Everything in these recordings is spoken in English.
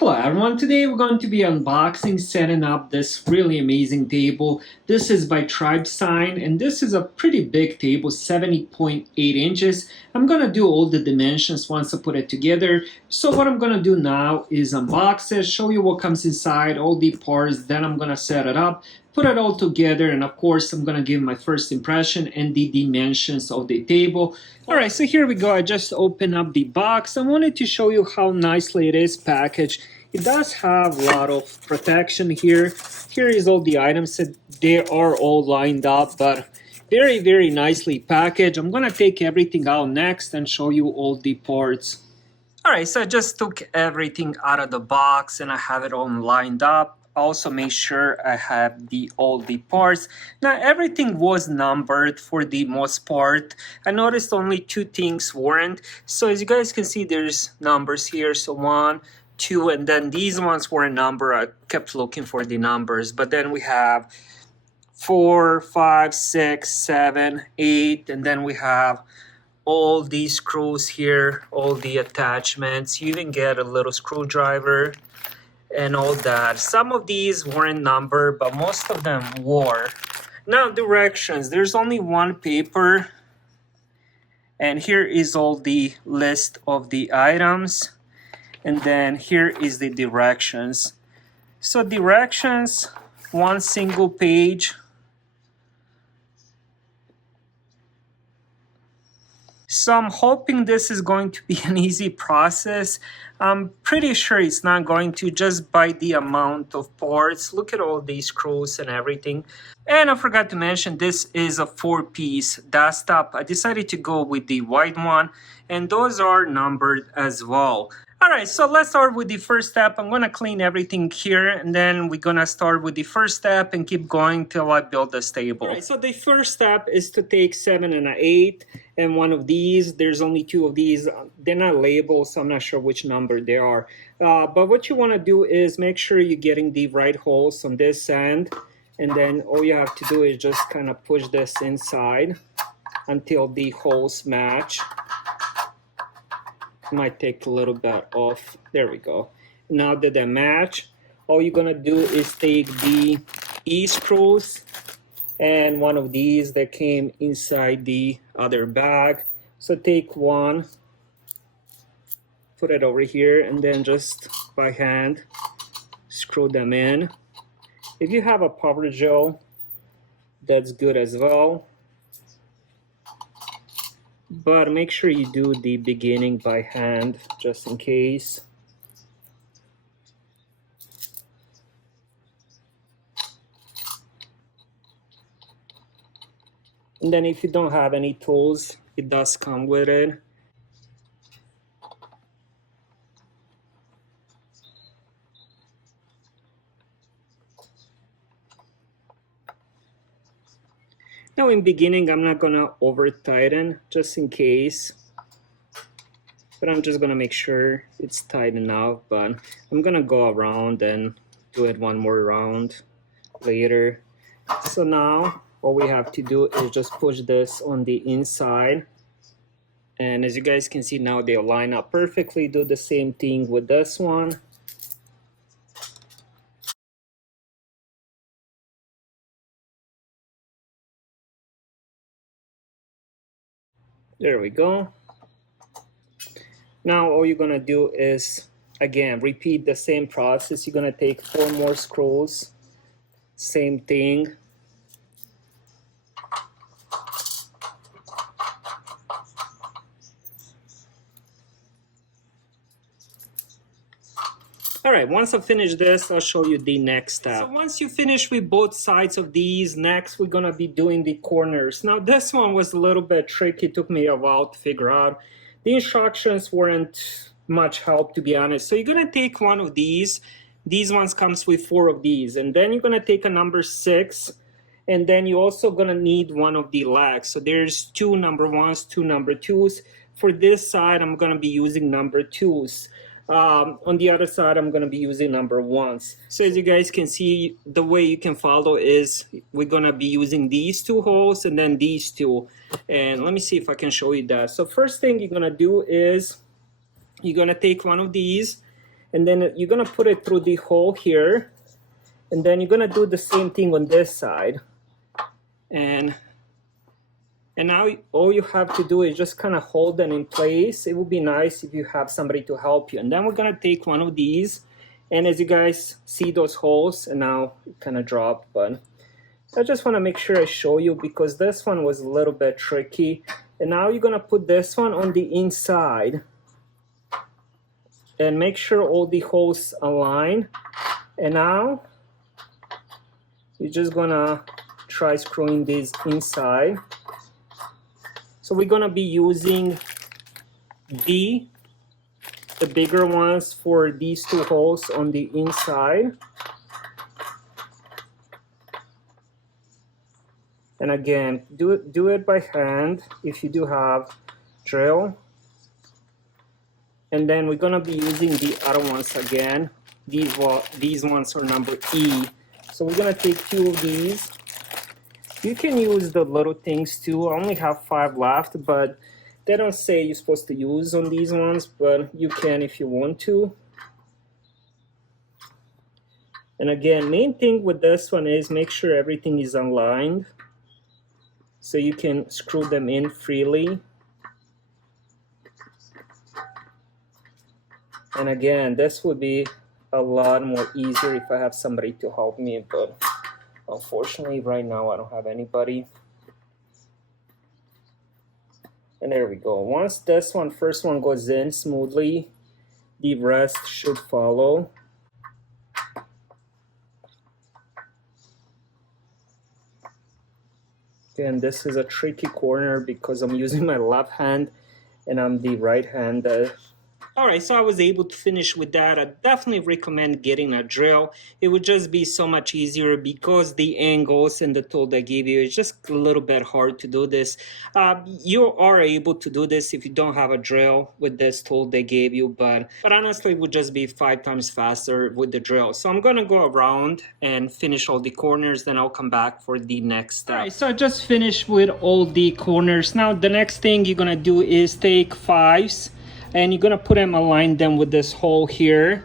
Hello everyone, today we're going to be unboxing, setting up this really amazing table. This is by TribeSigns and this is a pretty big table, 70.8 inches. I'm going to do all the dimensions once I put it together. So what I'm going to do now is unbox it, show you what comes inside, all the parts, then I'm going to set it up, put it all together, and of course I'm going to give my first impression and the dimensions of the table. Alright, so here we go. I just opened up the box. I wanted to show you how nicely it is packaged. It does have a lot of protection here. Here is all the items that they are all lined up, but very nicely packaged. I'm going to take everything out next and show you all the parts. Alright, so I just took everything out of the box and I have it all lined up. Also make sure I have all the parts. Now everything was numbered for the most part. I noticed only two things weren't. So as you guys can see, there's numbers here. So 1, 2, and then these ones were a number. I kept looking for the numbers. But then we have 4, 5, 6, 7, 8, and then we have all these screws here, all the attachments. You even get a little screwdriver and all that. Some of these weren't numbered, but most of them were. Now directions, there's only one paper, and here is all the list of the items, and then here is the directions. So directions, one single page. So I'm hoping this is going to be an easy process. I'm pretty sure it's not going to, just by the amount of parts. Look at all these screws and everything. And I forgot to mention, this is a 4-piece desktop. I decided to go with the white one, and those are numbered as well. Alright, so let's start with the first step. I'm going to clean everything here, and then we're going to start with the first step and keep going till I build this table. Alright, so the first step is to take 7 and an 8 and one of these. There's only 2 of these. They're not labeled, so I'm not sure which number they are. But what you want to do is make sure you're getting the right holes on this end, and then all you have to do is just kind of push this inside until the holes match. Might take a little bit off. There we go. Now that they match, all you're gonna do is take the E-screws and one of these that came inside the other bag. So take one, put it over here, and then just by hand screw them in. If you have a power gel, that's good as well. But make sure you do the beginning by hand, just in case. And then if you don't have any tools, it does come with it. Now in beginning, I'm not gonna over tighten, just in case, but I'm just gonna make sure it's tight enough. But I'm gonna go around and do it one more round later. So now all we have to do is just push this on the inside, and as you guys can see now, they line up perfectly. Do the same thing with this one. There we go. Now all you're gonna do is, again, repeat the same process. You're gonna take 4 more screws, same thing. Alright, once I finish this, I'll show you the next step. So once you finish with both sides of these, next we're gonna be doing the corners. Now this one was a little bit tricky, it took me a while to figure out. The instructions weren't much help, to be honest. So you're gonna take one of these. These ones comes with 4 of these, and then you're gonna take a number 6, and then you're also gonna need one of the legs. So there's 2 number 1s, 2 number 2s. For this side, I'm gonna be using number 2s. On the other side, I'm going to be using number 1s. So as you guys can see, the way you can follow is we're going to be using these 2 holes and then these 2. And let me see if I can show you that. So first thing you're going to do is you're going to take one of these and then you're gonna put it through the hole here, and then you're gonna do the same thing on this side. And now all you have to do is just kind of hold them in place. It would be nice if you have somebody to help you. And then we're gonna take one of these, and as you guys see those holes, and now it kind of dropped, but I just want to make sure I show you because this one was a little bit tricky. And now you're gonna put this one on the inside and make sure all the holes align. And now you're just gonna try screwing these inside. So we're gonna be using the bigger ones for these two holes on the inside. And again, do it by hand if you do have drill. And then we're gonna be using the other ones again. These ones are number E. So we're gonna take 2 of these. You can use the little things too. I only have 5 left, but they don't say you're supposed to use on these ones, but you can if you want to. And again, main thing with this one is make sure everything is aligned so you can screw them in freely. And again, this would be a lot more easier if I have somebody to help me, but unfortunately right now I don't have anybody. And there we go. Once this first one goes in smoothly, the rest should follow. And this is a tricky corner because I'm using my left hand and I'm the right-handed. All right, so I was able to finish with that. I definitely recommend getting a drill. It would just be so much easier because the angles and the tool they give you is just a little bit hard to do this. You are able to do this if you don't have a drill with this tool they gave you, but honestly, it would just be 5 times faster with the drill. So I'm gonna go around and finish all the corners, then I'll come back for the next step. All right, so I just finished with all the corners. Now the next thing you're gonna do is take 5s, and you're gonna put them, align them with this hole here.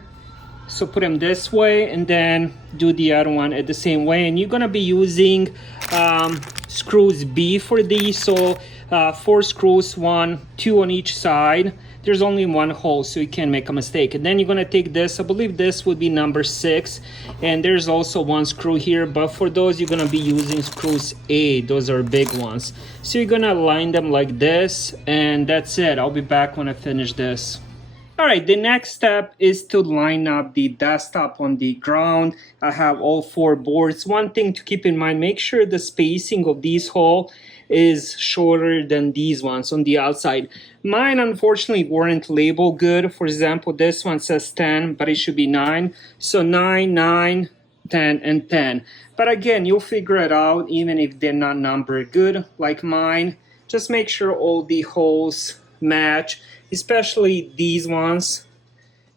So put them this way and then do the other one at the same way. And you're gonna be using screws B for these. So 4 screws, 1, 2 on each side. There's only 1 hole, so you can't make a mistake. And then you're gonna take this, I believe this would be number 6. And there's also 1 screw here, but for those you're gonna be using screws A. Those are big ones. So you're gonna align them like this, and that's it. I'll be back when I finish this. All right, the next step is to line up the desktop on the ground. I have all 4 boards. One thing to keep in mind, make sure the spacing of these holes is shorter than these ones on the outside. Mine unfortunately weren't labeled good. For example, this one says 10, but it should be 9. So 9, 9, 10, and 10. But again, you'll figure it out even if they're not numbered good like mine. Just make sure all the holes match, especially these ones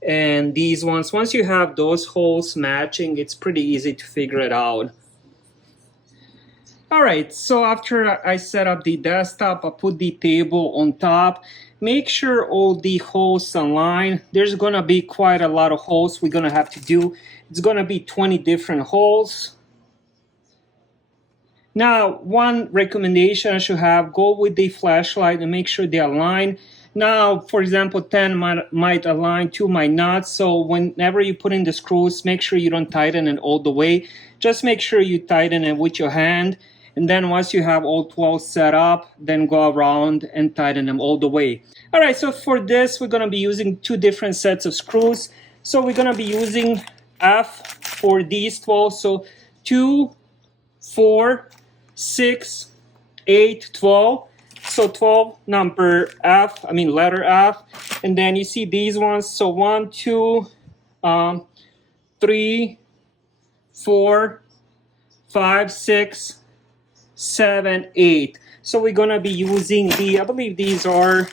and these ones. Once you have those holes matching, it's pretty easy to figure it out. All right, so after I set up the desktop, I put the table on top. Make sure all the holes align. There's gonna be quite a lot of holes we're gonna have to do. It's gonna be 20 different holes. Now, one recommendation I should have, go with the flashlight and make sure they align. Now, for example, 10 might align, 2 might not. So whenever you put in the screws, make sure you don't tighten it all the way. Just make sure you tighten it with your hand. And then once you have all 12 set up, then go around and tighten them all the way. All right, so for this, we're gonna be using 2 different sets of screws. So we're gonna be using F for these 12. So 2, 4, 6, 8, 12. So 12 number F, letter F. And then you see these ones. So 1, 2, 3, 4, 5, 6, 7, 8. So we're gonna be using I believe these are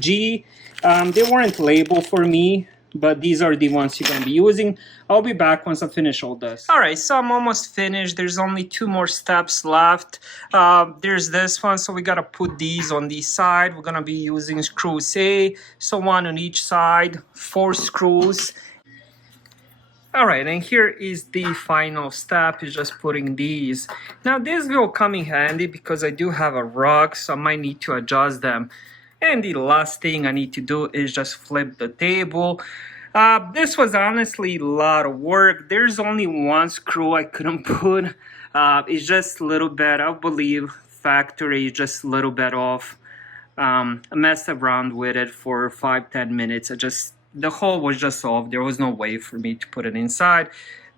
G. They weren't labeled for me, but these are the ones you're gonna be using. I'll be back once I finish all this. All right, so I'm almost finished. There's only 2 more steps left. There's this one, so we gotta put these on the side. We're gonna be using screws A, so 1 on each side, 4 screws. All right, and here is the final step, is just putting these. Now this will come in handy because I do have a rug, so I might need to adjust them. And the last thing I need to do is just flip the table. This was honestly a lot of work. There's only one screw I couldn't put. It's just a little bit, I believe, factory, just a little bit off. I messed around with it for 5-10 minutes. The hole was just off. There was no way for me to put it inside.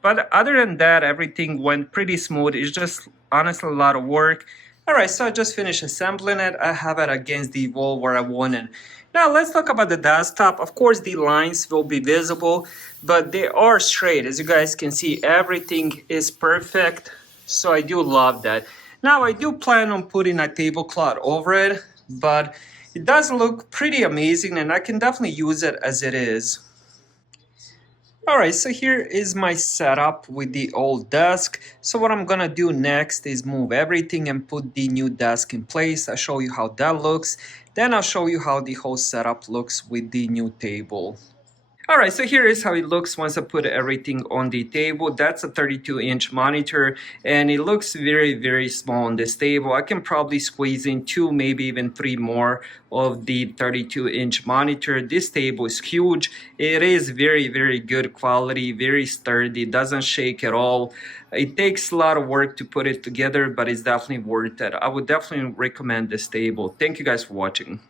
But other than that, everything went pretty smooth. It's just honestly a lot of work. All right, so I just finished assembling it. I have it against the wall where I wanted. Now let's talk about the desktop. Of course, the lines will be visible, but they are straight. As you guys can see, everything is perfect. So I do love that. Now I do plan on putting a tablecloth over it, but it does look pretty amazing and I can definitely use it as it is. Alright, so here is my setup with the old desk. So what I'm gonna do next is move everything and put the new desk in place. I'll show you how that looks. Then I'll show you how the whole setup looks with the new table. Alright, so here is how it looks once I put everything on the table. That's a 32-inch monitor and it looks very, very small on this table. I can probably squeeze in 2, maybe even 3 more of the 32-inch monitor. This table is huge. It is very, very good quality, very sturdy, doesn't shake at all. It takes a lot of work to put it together, but it's definitely worth it. I would definitely recommend this table. Thank you guys for watching.